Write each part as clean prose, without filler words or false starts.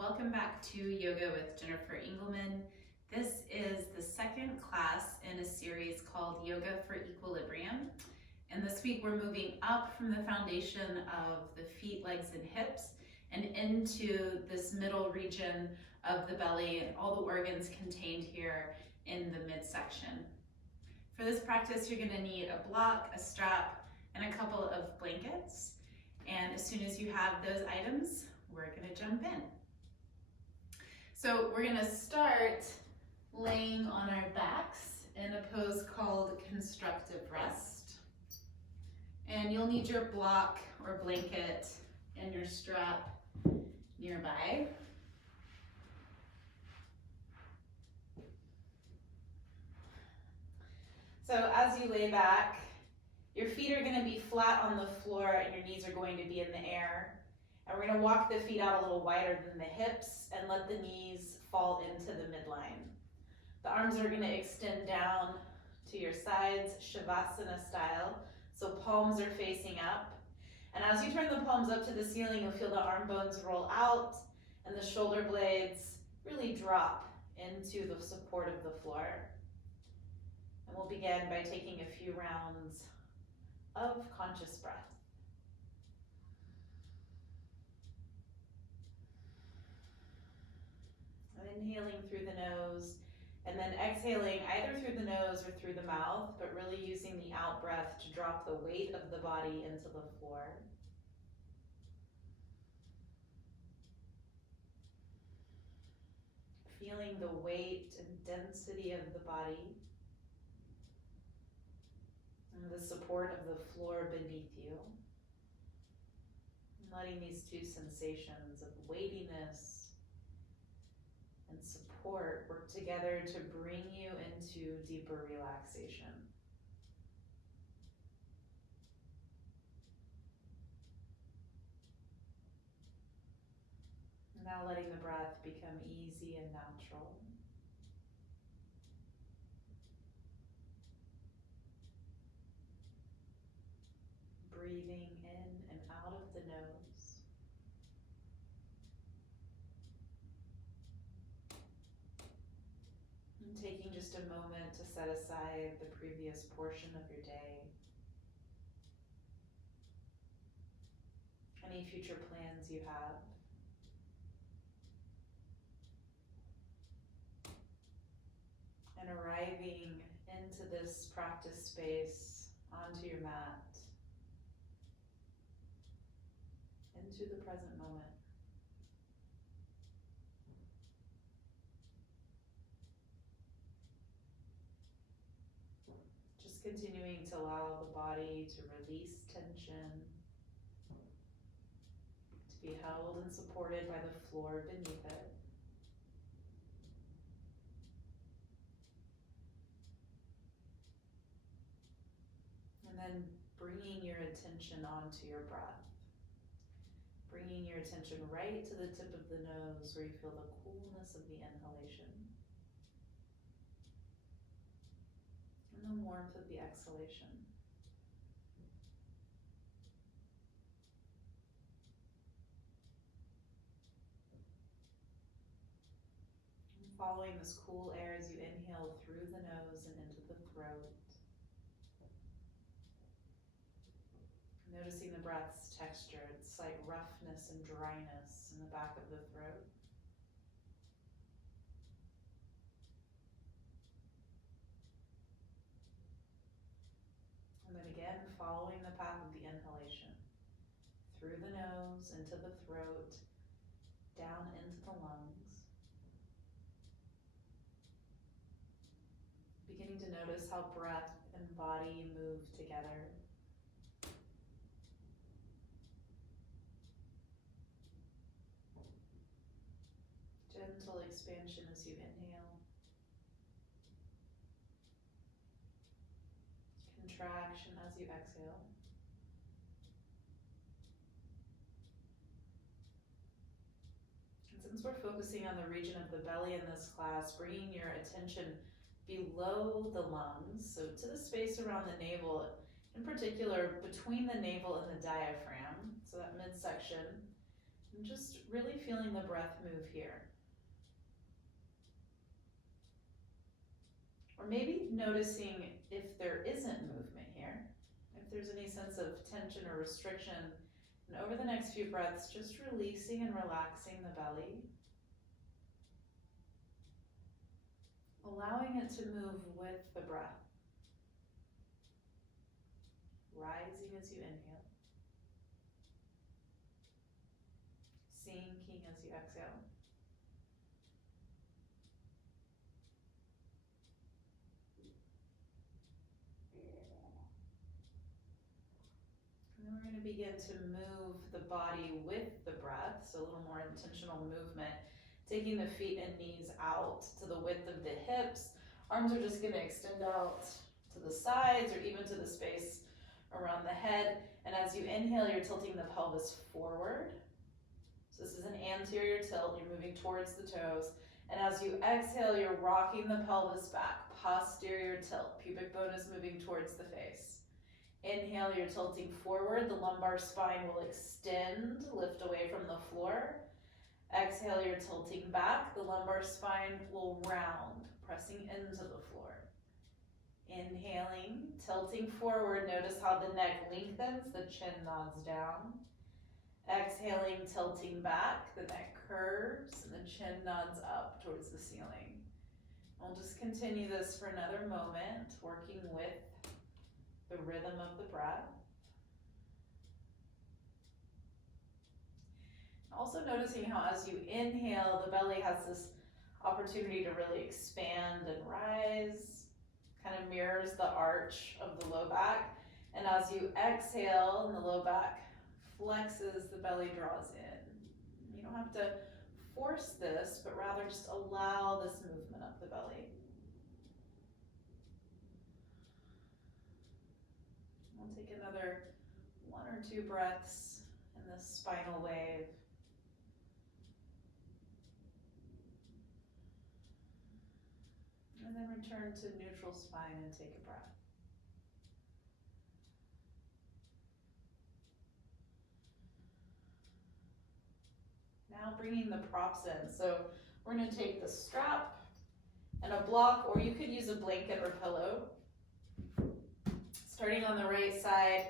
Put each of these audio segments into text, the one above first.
welcome back to Yoga with Jennifer Engelman. This is the second class in a series called Yoga for Equilibrium. And this week we're moving up from the foundation of the feet, legs, and hips and into this middle region of the belly and all the organs contained here in the midsection. For this practice, you're going to need a block, a strap, and a couple of blankets. And as soon as you have those items, we're going to jump in. So we're going to start laying on our backs in a pose called constructive rest. And you'll need your block or blanket and your strap nearby. So as you lay back, your feet are going to be flat on the floor and your knees are going to be in the air. And we're going to walk the feet out a little wider than the hips and let the knees fall into the midline. The arms are going to extend down to your sides, Shavasana style. So palms are facing up. And as you turn the palms up to the ceiling, you'll feel the arm bones roll out and the shoulder blades really drop into the support of the floor. And we'll begin by taking a few rounds of conscious breath. Inhaling through the nose, and then exhaling either through the nose or through the mouth, but really using the out breath to drop the weight of the body into the floor. Feeling the weight and density of the body and the support of the floor beneath you. And letting these two sensations of weightiness and support work together to bring you into deeper relaxation. Now letting the breath become easy and natural. Breathing in and out of the nose. Taking just a moment to set aside the previous portion of your day. Any future plans you have. And arriving into this practice space, onto your mat, into the present moment. Continuing to allow the body to release tension, to be held and supported by the floor beneath it. And then bringing your attention onto your breath. Bringing your attention right to the tip of the nose where you feel the coolness of the inhalation. And the warmth of the exhalation. And following this cool air as you inhale through the nose and into the throat. Noticing the breath's texture, its slight roughness and dryness in the back of the throat. And then again, following the path of the inhalation, through the nose, into the throat, down into the lungs. Beginning to notice how breath and body move together. Gentle expansion as you inhale. Contraction as you exhale. And since we're focusing on the region of the belly in this class, bringing your attention below the lungs, so to the space around the navel, in particular between the navel and the diaphragm, so that midsection, And just really feeling the breath move here. Or maybe noticing if there isn't movement here, if there's any sense of tension or restriction. And over the next few breaths, just releasing and relaxing the belly. Allowing it to move with the breath. Rising as you inhale. Sinking as you exhale. And then we're going to begin to move the body with the breath, so a little more intentional movement. Taking the feet and knees out to the width of the hips. Arms are just going to extend out to the sides or even to the space around the head. And as you inhale, you're tilting the pelvis forward. So this is an anterior tilt. You're moving towards the toes. And as you exhale, you're rocking the pelvis back. Posterior tilt. Pubic bone is moving towards the face. Inhale, you're tilting forward. The lumbar spine will extend, lift away from the floor. Exhale, you're tilting back. The lumbar spine will round, pressing into the floor. Inhaling, tilting forward. Notice how the neck lengthens, the chin nods down. Exhaling, tilting back. The neck curves and the chin nods up towards the ceiling. We'll just continue this for another moment, working with the rhythm of the breath. Also noticing how as you inhale, the belly has this opportunity to really expand and rise, kind of mirrors the arch of the low back. And as you exhale and the low back flexes, the belly draws in. You don't have to force this, but rather just allow this movement of the belly. We'll take another 1 or 2 breaths in this spinal wave. And then return to neutral spine and take a breath. Now bringing the props in. So we're going to take the strap and a block, or you could use a blanket or pillow. Starting on the right side,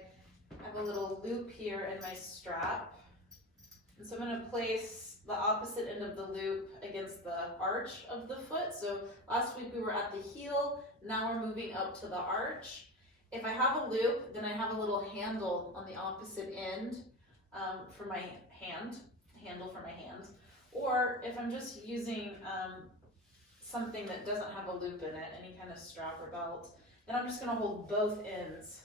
I have a little loop here in my strap. And so I'm going to place the opposite end of the loop against the arch of the foot. So last week we were at the heel, now we're moving up to the arch. If I have a loop, then I have a little handle on the opposite end for my handle for my hand. Or if I'm just using something that doesn't have a loop in it, any kind of strap or belt, then I'm just going to hold both ends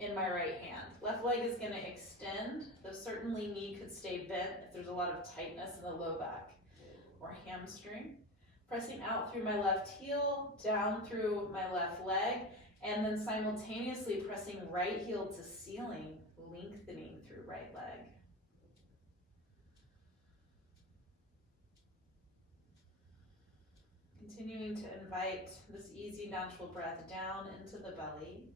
in my right hand. Left leg is going to extend, though certainly knee could stay bent if there's a lot of tightness in the low back or hamstring. Pressing out through my left heel, down through my left leg, and then simultaneously pressing right heel to ceiling, lengthening through right leg. Continuing to invite this easy, natural breath down into the belly.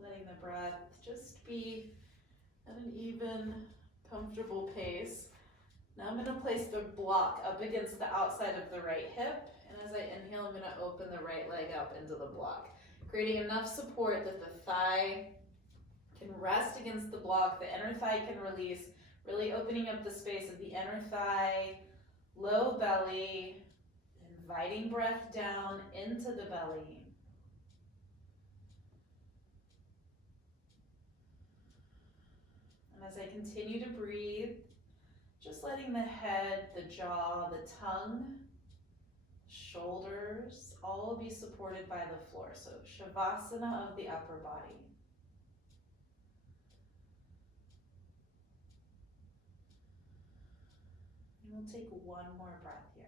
Letting the breath just be at an even, comfortable pace. Now I'm going to place the block up against the outside of the right hip, and as I inhale, I'm going to open the right leg up into the block, creating enough support that the thigh can rest against the block, the inner thigh can release, really opening up the space of the inner thigh, low belly, inviting breath down into the belly. And as I continue to breathe, just letting the head, the jaw, the tongue, shoulders, all be supported by the floor. So Shavasana of the upper body. And we'll take one more breath here.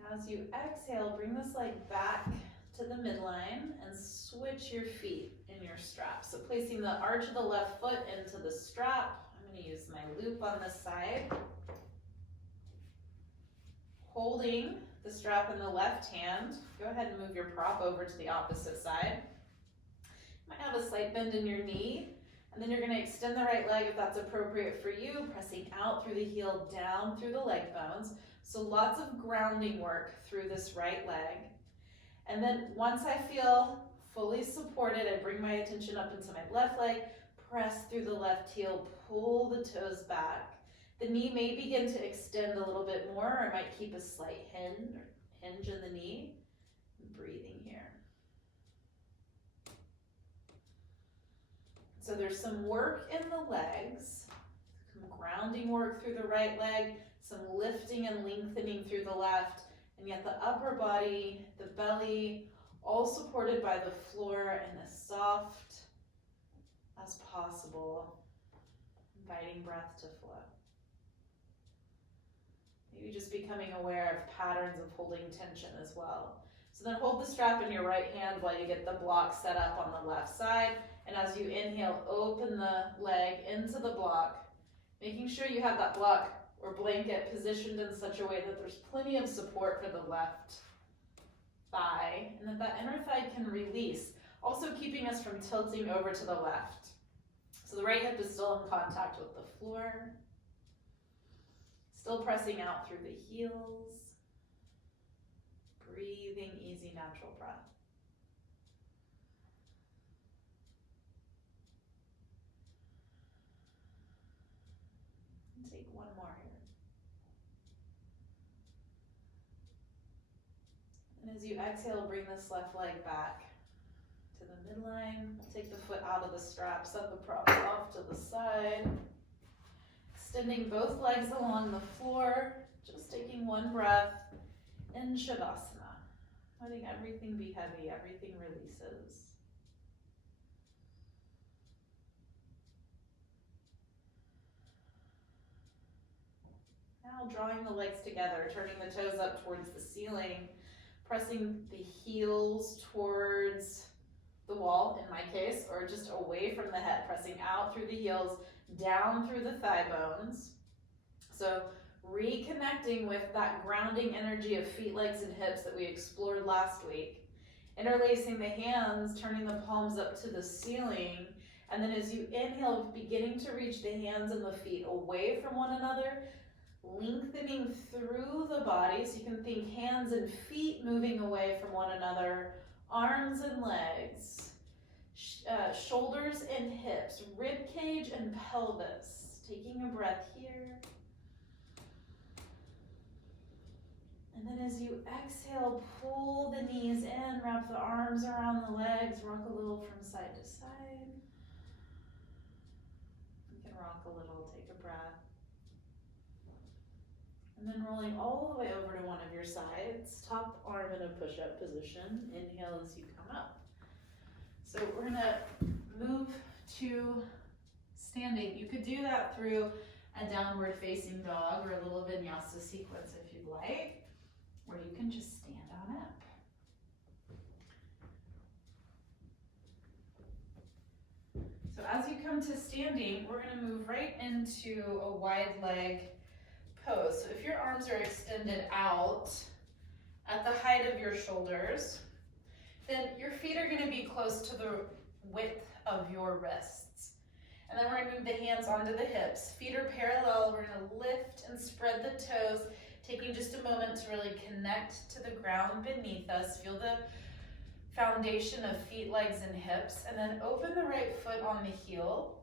Now as you exhale, bring this leg back to the midline and switch your feet in your strap. So placing the arch of the left foot into the strap. I'm going to use my loop on this side. Holding the strap in the left hand. Go ahead and move your prop over to the opposite side. You might have a slight bend in your knee, and then you're going to extend the right leg if that's appropriate for you, pressing out through the heel, down through the leg bones. So lots of grounding work through this right leg. And then once I feel fully supported, I bring my attention up into my left leg, press through the left heel, pull the toes back. The knee may begin to extend a little bit more, or I might keep a slight hinge in the knee. Breathing here. So there's some work in the legs, some grounding work through the right leg, some lifting and lengthening through the left, and yet the upper body, the belly, all supported by the floor and as soft as possible, inviting breath to flow. Maybe just becoming aware of patterns of holding tension as well. So then hold the strap in your right hand while you get the block set up on the left side. And as you inhale, open the leg into the block, making sure you have that block or blanket positioned in such a way that there's plenty of support for the left thigh and that inner thigh can release, also keeping us from tilting over to the left. So the right hip is still in contact with the floor. Still pressing out through the heels. Breathing easy, natural breath. And take one more here. And as you exhale, bring this left leg back to the midline. Take the foot out of the strap, set the props off to the side. Extending both legs along the floor, just taking one breath in Shavasana. Letting everything be heavy, everything releases. Now drawing the legs together, turning the toes up towards the ceiling, pressing the heels towards the wall in my case, or just away from the head, pressing out through the heels, down through the thigh bones. So reconnecting with that grounding energy of feet, legs, and hips that we explored last week. Interlacing the hands, turning the palms up to the ceiling. And then as you inhale, beginning to reach the hands and the feet away from one another, lengthening through the body. So you can think hands and feet moving away from one another, arms and legs, shoulders and hips, rib cage and pelvis. Taking a breath here. And then as you exhale, pull the knees in, wrap the arms around the legs, rock a little from side to side. You can rock a little, take a breath. And then rolling all the way over to one of your sides, top arm in a push-up position. Inhale as you come up. So we're gonna move to standing. You could do that through a downward facing dog or a little vinyasa sequence if you'd like, or you can just stand on up. So as you come to standing, we're gonna move right into a wide leg pose. So if your arms are extended out at the height of your shoulders, then your feet are gonna be close to the width of your wrists. And then we're gonna move the hands onto the hips. Feet are parallel. We're gonna lift and spread the toes, taking just a moment to really connect to the ground beneath us. Feel the foundation of feet, legs, and hips. And then open the right foot on the heel.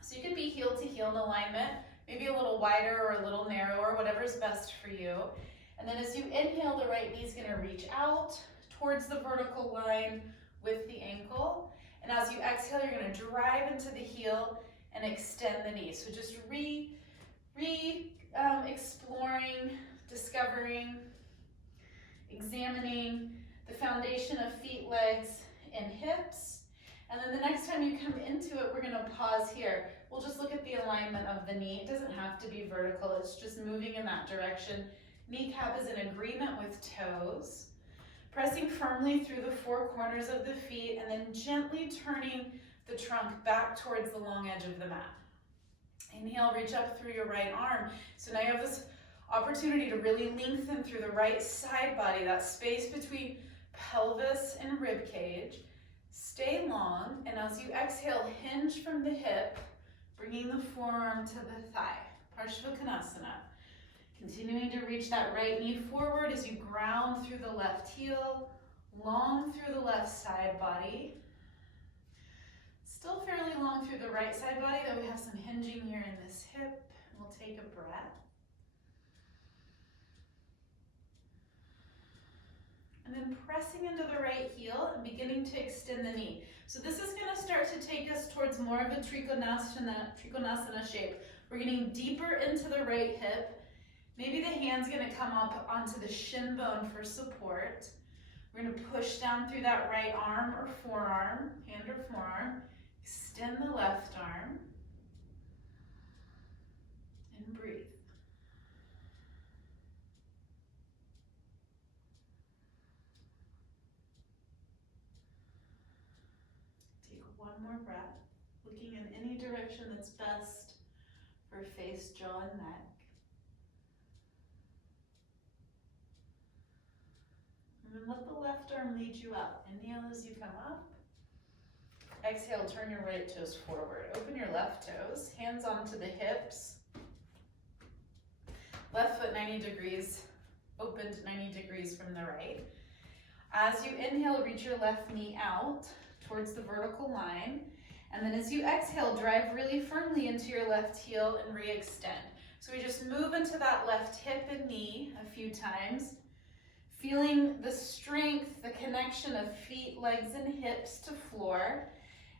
So you could be heel to heel in alignment, maybe a little wider or a little narrower, whatever's best for you. And then as you inhale, the right knee's gonna reach out towards the vertical line with the ankle. And as you exhale, you're gonna drive into the heel and extend the knee. So just exploring, discovering, examining the foundation of feet, legs, and hips. And then the next time you come into it, we're gonna pause here. We'll just look at the alignment of the knee. It doesn't have to be vertical, it's just moving in that direction. Kneecap is in agreement with toes. Pressing firmly through the four corners of the feet and then gently turning the trunk back towards the long edge of the mat. Inhale, reach up through your right arm. So now you have this Opportunity to really lengthen through the right side body, that space between pelvis and rib cage. Stay long, and as you exhale, hinge from the hip, bringing the forearm to the thigh, Parshvakonasana. Continuing to reach that right knee forward as you ground through the left heel, long through the left side body. Still fairly long through the right side body, though we have some hinging here in this hip. We'll take a breath. And then pressing into the right heel and beginning to extend the knee. So this is going to start to take us towards more of a Trikonasana shape. We're getting deeper into the right hip. Maybe the hand's going to come up onto the shin bone for support. We're going to push down through that right arm or forearm, hand or forearm. Extend the left arm. And breathe. Take one more breath, looking in any direction that's best for face, jaw, and neck. And then let the left arm lead you up. Inhale as you come up. Exhale, turn your right toes forward. Open your left toes, hands onto the hips. Left foot 90 degrees, opened 90 degrees from the right. As you inhale, reach your left knee out towards the vertical line. And then as you exhale, drive really firmly into your left heel and re-extend. So we just move into that left hip and knee a few times. Feeling the strength, the connection of feet, legs, and hips to floor.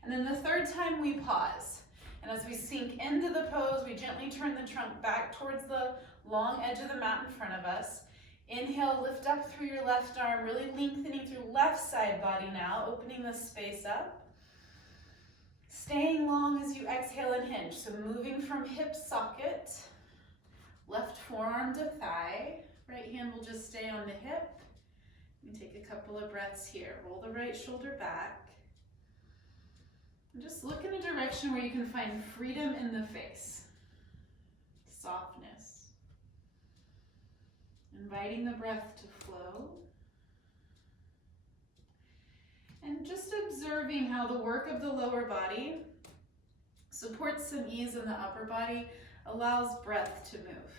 And then the third time we pause. And as we sink into the pose, we gently turn the trunk back towards the long edge of the mat in front of us. Inhale, lift up through your left arm, really lengthening through left side body now, opening the space up. Staying long as you exhale and hinge. So moving from hip socket, left forearm to thigh. Right hand will just stay on the hip. You take a couple of breaths here. Roll the right shoulder back. And just look in a direction where you can find freedom in the face. Softness. Inviting the breath to flow. And just observing how the work of the lower body supports some ease in the upper body, allows breath to move.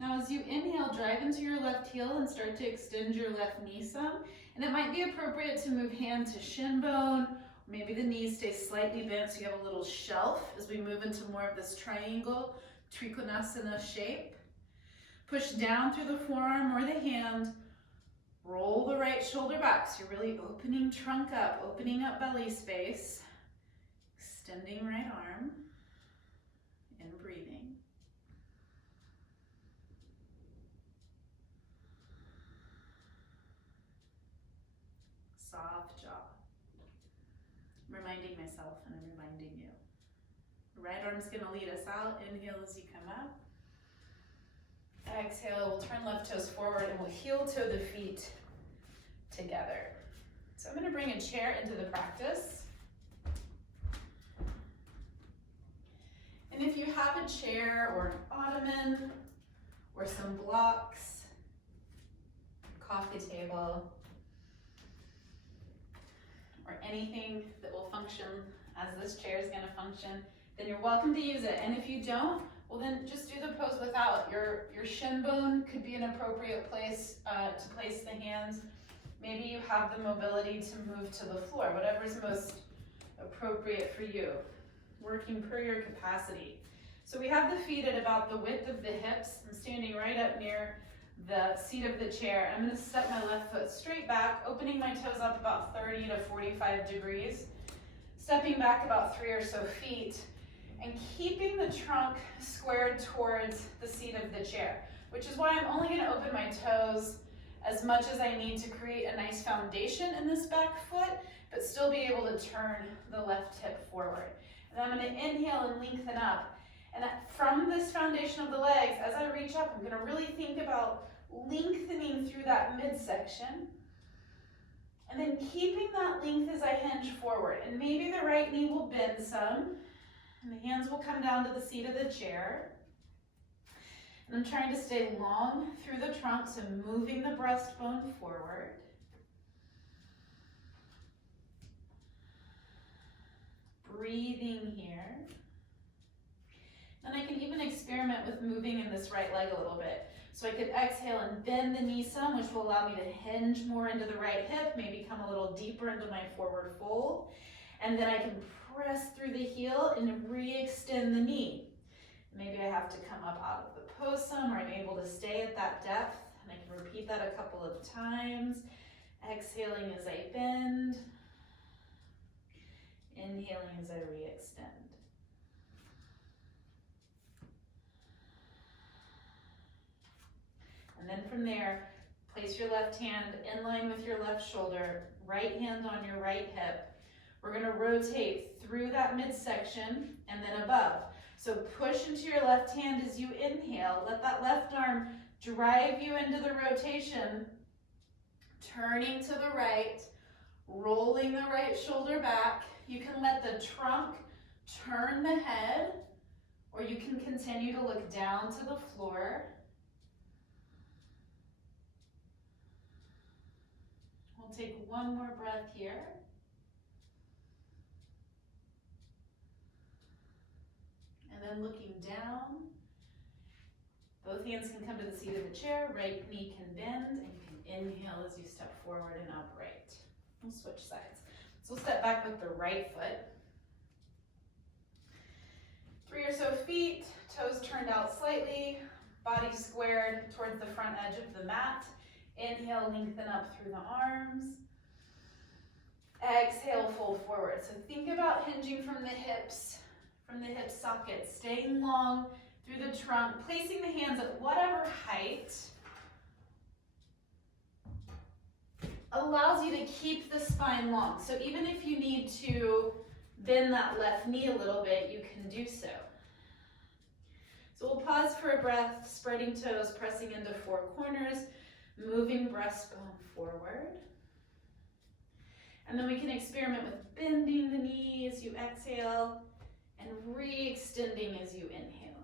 Now as you inhale, drive into your left heel and start to extend your left knee some. And it might be appropriate to move hand to shin bone, or maybe the knees stay slightly bent so you have a little shelf as we move into more of this triangle, Trikonasana shape. Push down through the forearm or the hand. Roll the right shoulder back so you're really opening trunk up, opening up belly space. Extending right arm and breathing. Soft jaw. Reminding myself and I'm reminding you. The right arm's gonna lead us out. Inhale as you come up. Exhale, we'll turn left toes forward and we'll heel toe the feet together. So I'm gonna bring a chair into the practice. And if you have a chair or an ottoman or some blocks, coffee table, or anything that will function as this chair is gonna function, then you're welcome to use it. And if you don't, well then just do the pose without. Your shin bone could be an appropriate place to place the hands. Maybe you have the mobility to move to the floor, whatever's most appropriate for you. Working per your capacity. So we have the feet at about the width of the hips. I'm standing right up near the seat of the chair. I'm gonna step my left foot straight back, opening my toes up about 30 to 45 degrees, stepping back about 3 or so feet, and keeping the trunk squared towards the seat of the chair, which is why I'm only gonna open my toes as much as I need to create a nice foundation in this back foot, but still be able to turn the left hip forward. And I'm gonna inhale and lengthen up. And from this foundation of the legs, as I reach up, I'm gonna really think about lengthening through that midsection. And then keeping that length as I hinge forward. And maybe the right knee will bend some, and the hands will come down to the seat of the chair. And I'm trying to stay long through the trunk, so moving the breastbone forward. Breathing here. And I can even experiment with moving in this right leg a little bit. So I could exhale and bend the knee some, which will allow me to hinge more into the right hip, maybe come a little deeper into my forward fold. And then I can press through the heel and re-extend the knee. Maybe I have to come up out of the pose some, or I'm able to stay at that depth. And I can repeat that a couple of times. Exhaling as I bend. Inhaling as I re-extend. And then from there, place your left hand in line with your left shoulder, right hand on your right hip. We're gonna rotate through that midsection and then above. So push into your left hand as you inhale. Let that left arm drive you into the rotation. Turning to the right, rolling the right shoulder back. You can let the trunk turn the head, or you can continue to look down to the floor. We'll take one more breath here. And then looking down, both hands can come to the seat of the chair, right knee can bend, and you can inhale as you step forward and upright. We'll switch sides. So we'll step back with the right foot. 3 or so feet, toes turned out slightly, body squared towards the front edge of the mat. Inhale, lengthen up through the arms. Exhale, fold forward. So think about hinging from the hip socket, staying long through the trunk, placing the hands at whatever height allows you to keep the spine long. So even if you need to bend that left knee a little bit, you can do so. So we'll pause for a breath, spreading toes, pressing into 4 corners, moving breastbone forward. And then we can experiment with bending the knee as you exhale and re-extending as you inhale.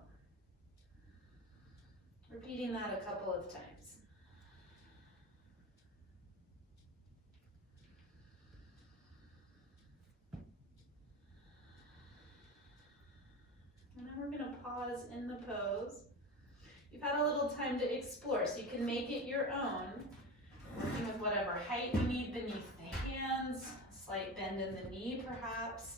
Repeating that a couple of times. And then we're going to pause in the pose. You've had a little time to explore, so you can make it your own, working with whatever height you need beneath the hands, slight bend in the knee perhaps.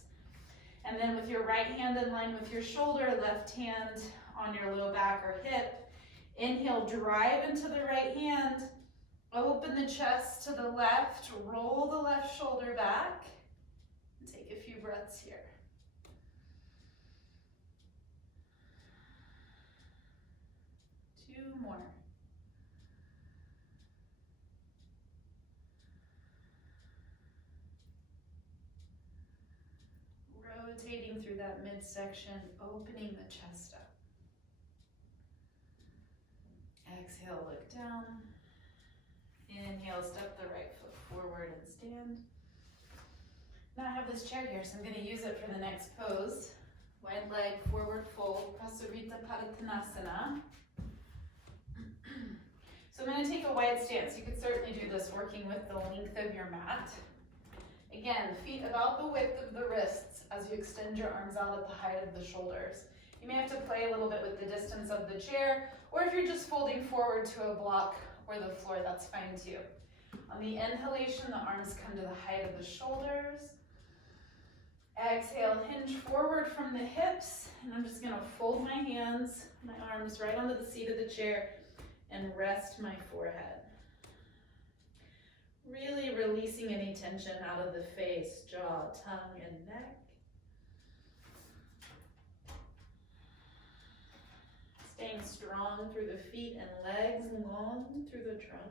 And then with your right hand in line with your shoulder, left hand on your low back or hip, inhale, drive into the right hand, open the chest to the left, roll the left shoulder back, and take a few breaths here. Two more. Rotating through that midsection, opening the chest up. Exhale, look down. Inhale, step the right foot forward and stand. Now I have this chair here, so I'm going to use it for the next pose. Wide leg, forward fold, Prasarita Padottanasana. So I'm going to take a wide stance. You could certainly do this working with the length of your mat. Again, feet about the width of the wrists as you extend your arms out at the height of the shoulders. You may have to play a little bit with the distance of the chair, or if you're just folding forward to a block or the floor, that's fine too. On the inhalation, the arms come to the height of the shoulders. Exhale, hinge forward from the hips, and I'm just going to fold my hands, my arms right onto the seat of the chair, and rest my forehead. Really releasing any tension out of the face, jaw, tongue, and neck. Staying strong through the feet and legs, long through the trunk.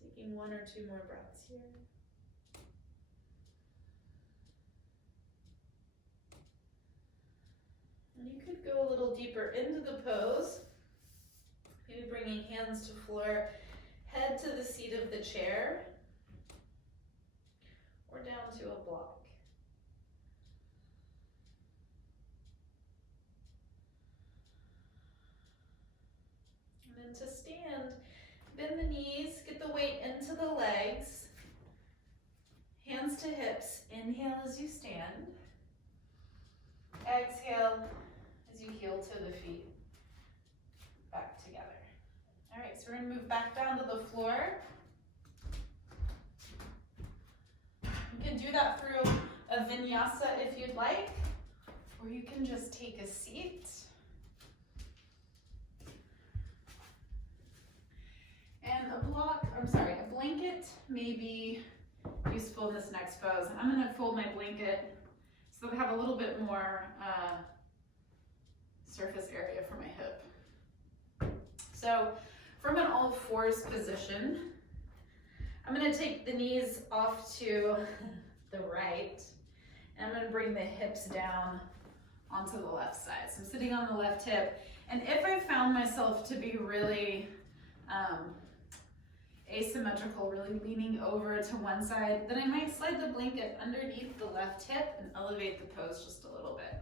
Taking 1 or 2 more breaths here. And you could go a little deeper into the pose, maybe bringing hands to floor, head to the seat of the chair, or down to a block. to hips. Inhale as you stand. Exhale as you heel to the feet. Back together. All right, so we're gonna move back down to the floor. You can do that through a vinyasa if you'd like, or you can just take a seat. And a blanket may be useful in this next pose. I'm gonna fold my blanket so that I have a little bit more surface area for my hip. So from an all fours position, I'm gonna take the knees off to the right, and I'm gonna bring the hips down onto the left side. So I'm sitting on the left hip, and if I found myself to be really asymmetrical, really leaning over to one side, then I might slide the blanket underneath the left hip and elevate the pose just a little bit.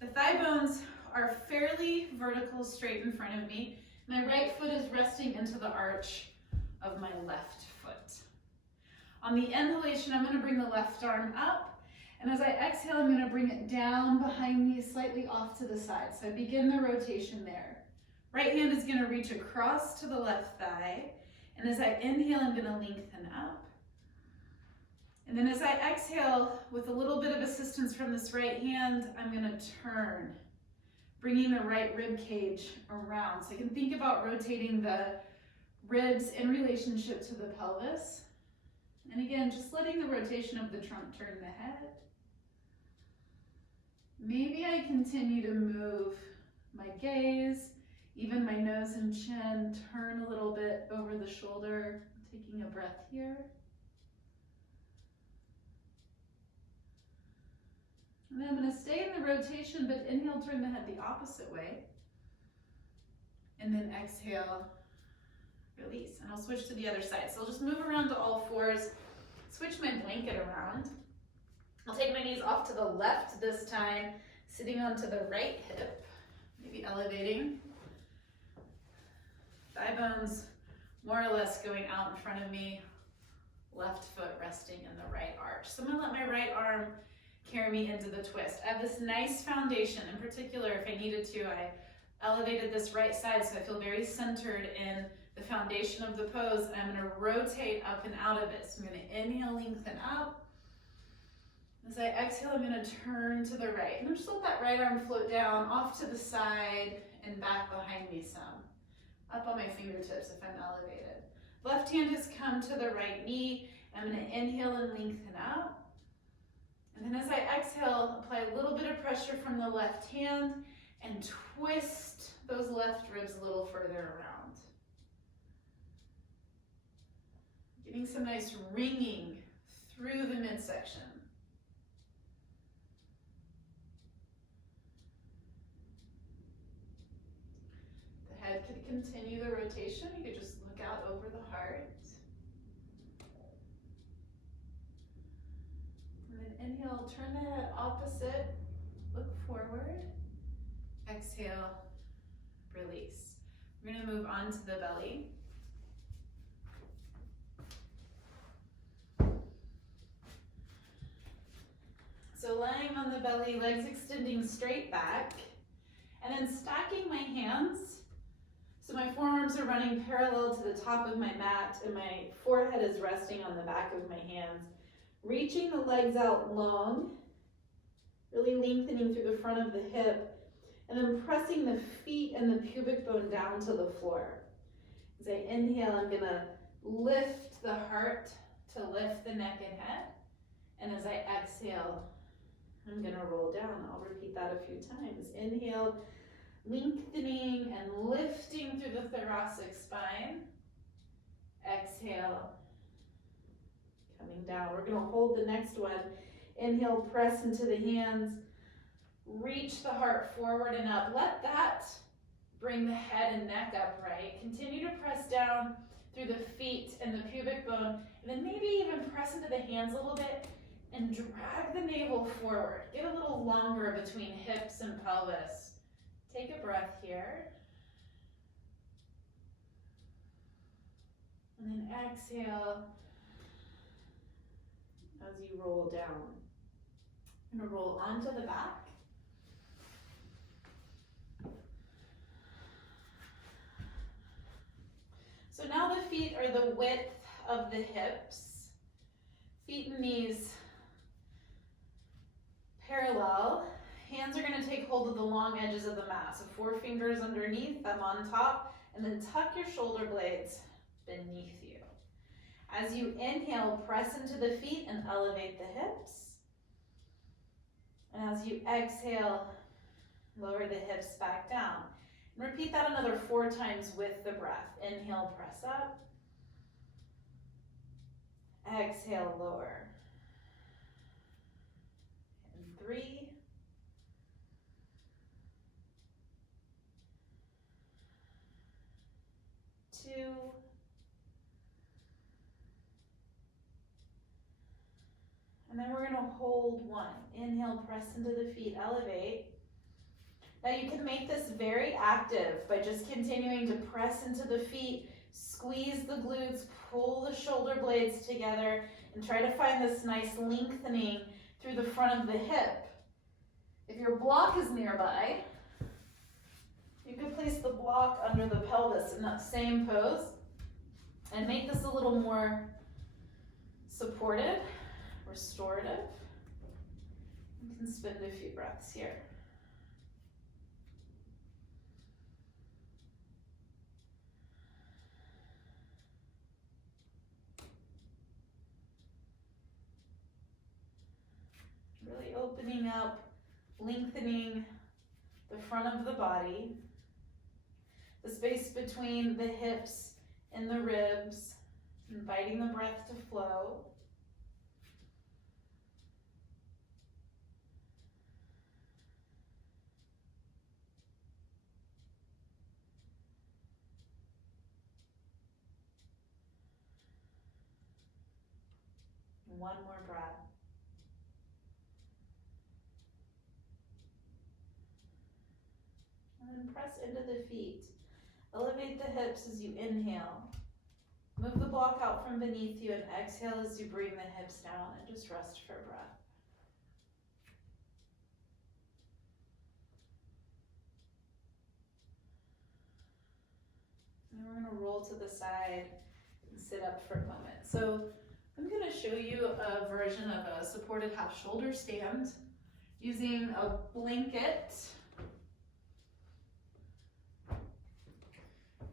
The thigh bones are fairly vertical, straight in front of me. My right foot is resting into the arch of my left foot. On the inhalation, I'm going to bring the left arm up, and as I exhale, I'm going to bring it down behind me, slightly off to the side. So I begin the rotation there. Right hand is going to reach across to the left thigh, and as I inhale, I'm going to lengthen up. And then as I exhale, with a little bit of assistance from this right hand, I'm going to turn, bringing the right rib cage around. So you can think about rotating the ribs in relationship to the pelvis. And again, just letting the rotation of the trunk turn the head. Maybe I continue to move my gaze, even my nose and chin, turn a little bit over the shoulder, taking a breath here. And then I'm going to stay in the rotation, but inhale, turn the head the opposite way. And then exhale, release. And I'll switch to the other side. So I'll just move around to all fours, switch my blanket around. I'll take my knees off to the left this time, sitting onto the right hip, maybe elevating. Thigh bones more or less going out in front of me, left foot resting in the right arch. So I'm gonna let my right arm carry me into the twist. I have this nice foundation. In particular, if I needed to, I elevated this right side so I feel very centered in the foundation of the pose, and I'm gonna rotate up and out of it. So I'm gonna inhale, lengthen up. As I exhale, I'm gonna turn to the right. And just let that right arm float down off to the side and back behind me some. Up on my fingertips if I'm elevated. Left hand has come to the right knee. I'm gonna inhale and lengthen up. And then as I exhale, apply a little bit of pressure from the left hand and twist those left ribs a little further around. Getting some nice ringing through the midsection. The head could continue the rotation. You could just look out over the heart. And then inhale, turn the head opposite, look forward. Exhale, release. We're gonna move on to the belly. So lying on the belly, legs extending straight back, and then stacking my hands. So my forearms are running parallel to the top of my mat, and my forehead is resting on the back of my hands. Reaching the legs out long, really lengthening through the front of the hip, and then pressing the feet and the pubic bone down to the floor. As I inhale, I'm gonna lift the heart to lift the neck and head. And as I exhale, I'm gonna roll down. I'll repeat that a few times. Inhale, lengthening and lifting through the thoracic spine. Exhale, coming down. We're gonna hold the next one. Inhale, press into the hands. Reach the heart forward and up. Let that bring the head and neck upright. Continue to press down through the feet and the pubic bone, and then maybe even press into the hands a little bit and drag the navel forward. Get a little longer between hips and pelvis. Take a breath here. And then exhale. as you roll down. I'm gonna roll onto the back. So now the feet are the width of the hips. Feet and knees parallel. Hands are gonna take hold of the long edges of the mat. So 4 fingers underneath, thumb on top, and then tuck your shoulder blades beneath you. As you inhale, press into the feet and elevate the hips. And as you exhale, lower the hips back down. And repeat that another 4 times with the breath. Inhale, press up. Exhale, lower. And 3. 2. And then we're gonna hold 1. Inhale, press into the feet, elevate. Now you can make this very active by just continuing to press into the feet, squeeze the glutes, pull the shoulder blades together, and try to find this nice lengthening through the front of the hip. If your block is nearby, you can place the block under the pelvis in that same pose and make this a little more supported, restorative. You can spend a few breaths here. Really opening up, lengthening the front of the body, the space between the hips and the ribs, inviting the breath to flow. One more breath. And then press into the feet. Elevate the hips as you inhale. Move the block out from beneath you and exhale as you bring the hips down and just rest for a breath. And we're gonna roll to the side and sit up for a moment. So I'm gonna show you a version of a supported half shoulder stand using a blanket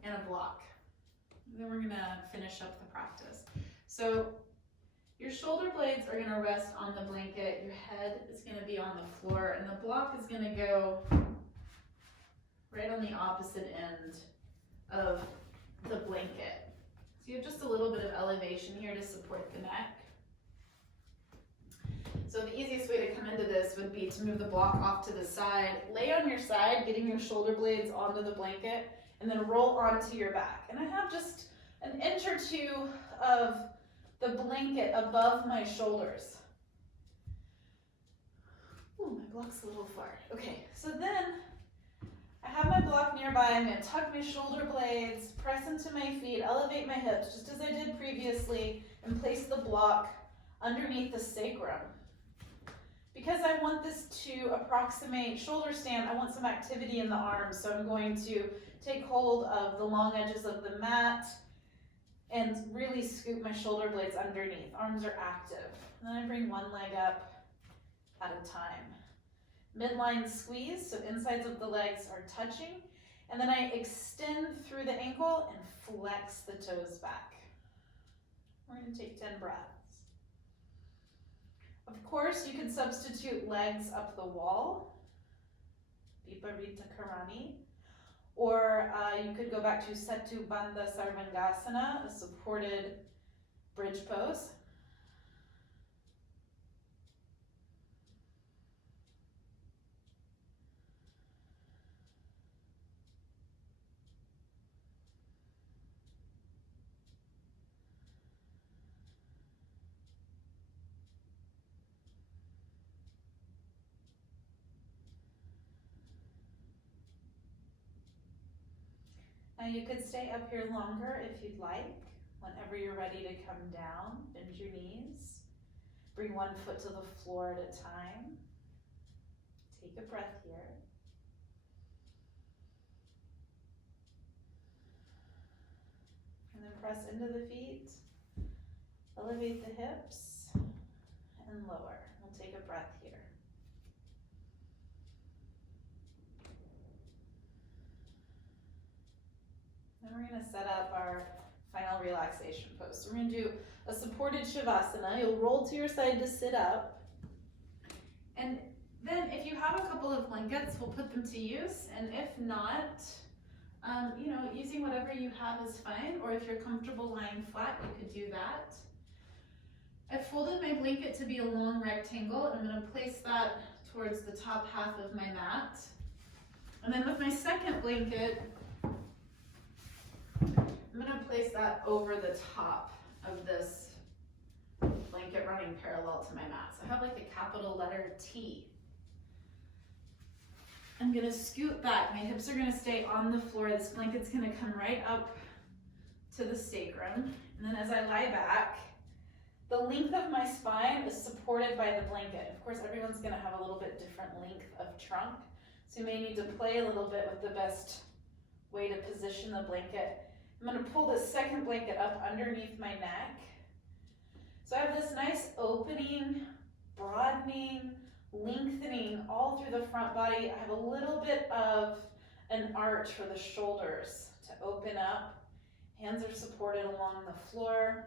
and a block. And then we're gonna finish up the practice. So your shoulder blades are gonna rest on the blanket, your head is gonna be on the floor, and the block is gonna go right on the opposite end of the blanket. So you have just a little bit of elevation here to support the neck. So the easiest way to come into this would be to move the block off to the side, lay on your side, getting your shoulder blades onto the blanket, and then roll onto your back. And I have just an inch or 2 of the blanket above my shoulders. Ooh, my block's a little far. Okay, so then I have my block nearby. I'm gonna tuck my shoulder blades, press into my feet, elevate my hips, just as I did previously, and place the block underneath the sacrum. Because I want this to approximate shoulder stand, I want some activity in the arms, so I'm going to take hold of the long edges of the mat and really scoop my shoulder blades underneath. Arms are active. And then I bring one leg up at a time. Midline squeeze, so insides of the legs are touching. And then I extend through the ankle and flex the toes back. We're gonna take 10 breaths. Of course, you could substitute legs up the wall, Viparita Karani, or you could go back to Setu Bandha Sarvangasana, a supported bridge pose. Now you could stay up here longer if you'd like. Whenever you're ready to come down, bend your knees. bring one foot to the floor at a time. Take a breath here. And then press into the feet, elevate the hips, and lower. We'll take a breath here. Then we're gonna set up our final relaxation pose. So we're gonna do a supported Shavasana. You'll roll to your side to sit up. And then if you have a couple of blankets, we'll put them to use. And if not, using whatever you have is fine. Or if you're comfortable lying flat, you could do that. I've folded my blanket to be a long rectangle, and I'm gonna place that towards the top half of my mat. And then with my second blanket, I'm gonna place that over the top of this blanket running parallel to my mat. So I have like a capital letter T. I'm gonna scoot back. My hips are gonna stay on the floor. This blanket's gonna come right up to the sacrum. And then as I lie back, the length of my spine is supported by the blanket. Of course, everyone's gonna have a little bit different length of trunk. So you may need to play a little bit with the best way to position the blanket. I'm gonna pull this second blanket up underneath my neck. So I have this nice opening, broadening, lengthening all through the front body. I have a little bit of an arch for the shoulders to open up. Hands are supported along the floor.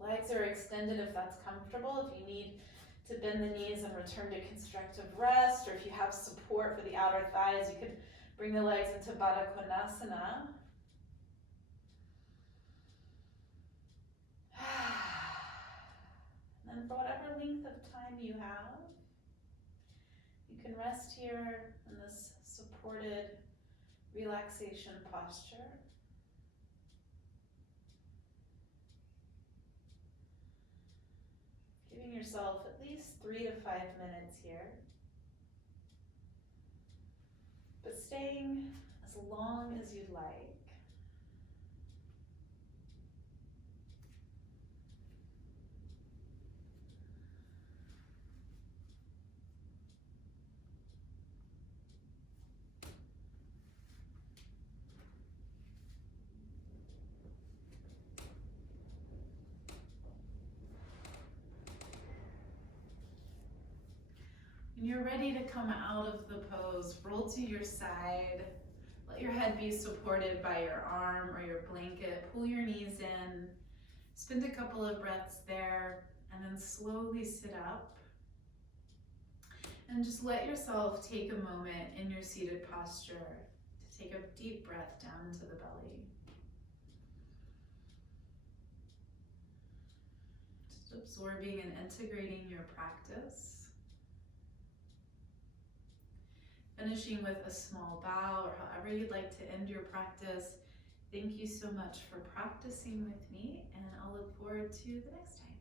Legs are extended if that's comfortable. If you need to bend the knees and return to constructive rest, or if you have support for the outer thighs, you could bring the legs into Baddha Konasana. And then for whatever length of time you have, you can rest here in this supported relaxation posture. Giving yourself at least 3 to 5 minutes here, but staying as long as you'd like. When you're ready to come out of the pose, roll to your side. Let your head be supported by your arm or your blanket. Pull your knees in. Spend a couple of breaths there, and then slowly sit up. And just let yourself take a moment in your seated posture to take a deep breath down into the belly. Just absorbing and integrating your practice. Finishing with a small bow, or however you'd like to end your practice. Thank you so much for practicing with me, and I'll look forward to the next time.